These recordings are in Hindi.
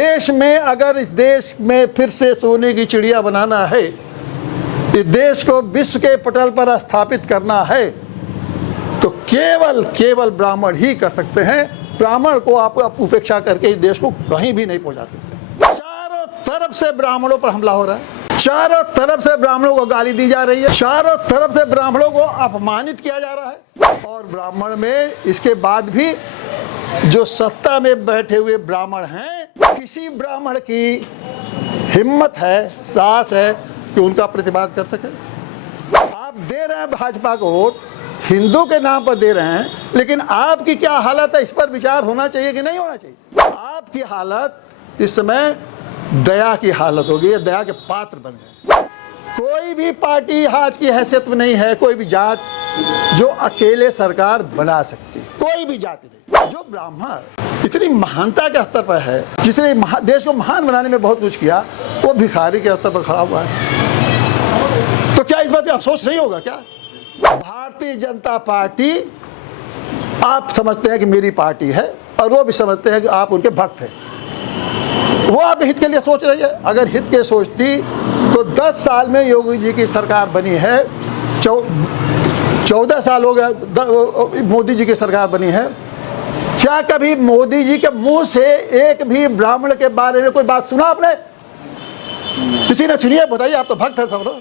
देश में, अगर इस देश में फिर से सोने की चिड़िया बनाना है, इस देश को विश्व के पटल पर स्थापित करना है, तो केवल ब्राह्मण ही कर सकते हैं। ब्राह्मण को आप उपेक्षा करके इस देश को कहीं भी नहीं पहुंचा सकते। चारों तरफ से ब्राह्मणों पर हमला हो रहा है, चारों तरफ से ब्राह्मणों को गाली दी जा रही है, चारों तरफ से ब्राह्मणों को अपमानित किया जा रहा है। और ब्राह्मण में इसके बाद भी जो सत्ता में बैठे हुए ब्राह्मण हैं, किसी ब्राह्मण की हिम्मत है, साहस है कि उनका प्रतिवाद कर सके। आप दे रहे हैं भाजपा को वोट, हिंदू के नाम पर दे रहे हैं, लेकिन आपकी क्या हालत है, इस पर विचार होना चाहिए कि नहीं होना चाहिए। आपकी हालत इस समय दया की हालत हो गई है, दया के पात्र बन गए। कोई भी पार्टी आज की हैसियत में नहीं है, कोई भी जात जो अकेले सरकार बना सकती है, कोई भी जाति नहीं। जो ब्राह्मण इतनी महानता के स्तर पर है, जिसने देश को महान बनाने में बहुत कुछ किया, वो भिखारी के स्तर पर खड़ा हुआ है। तो क्या इस बात का अफसोस नहीं होगा क्या? भारतीय जनता पार्टी आप समझते हैं कि मेरी पार्टी है, और वो भी समझते हैं कि आप उनके भक्त हैं। वो आप हित के लिए सोच रही है। अगर हित के सोचती तो 10 साल में योगी जी की सरकार बनी है, 14 साल हो गया मोदी जी की सरकार बनी है। क्या कभी मोदी जी के मुंह से एक भी ब्राह्मण के बारे में कोई बात सुना आपने? किसी ने सुनी है? बताइए, आप तो भक्त है सब लोग।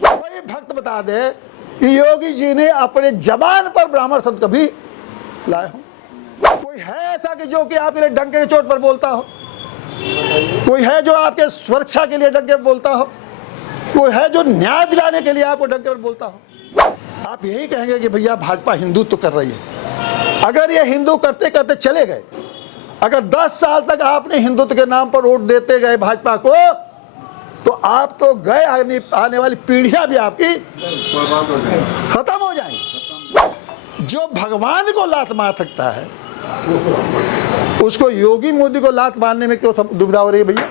कोई भक्त बता दे कि योगी जी ने अपने जबान पर ब्राह्मण शब्द कभी लाए हो? कोई है ऐसा कि जो कि आपके लिए डंके की चोट पर बोलता हो? कोई है जो आपके सुरक्षा के लिए डंके पर बोलता हो? कोई है जो न्याय दिलाने के लिए आपको डंके पर बोलता हो? आप यही कहेंगे कि भैया भाजपा हिंदुत्व कर रही है। अगर ये हिंदू करते करते चले गए, अगर 10 साल तक आपने हिंदुत्व के नाम पर वोट देते गए भाजपा को, तो आप तो गए, आने वाली पीढ़ियां भी आपकी खत्म हो जाएंगी। जो भगवान को लात मार सकता है, उसको योगी मोदी को लात मारने में क्यों दुविधा हो रही है भैया?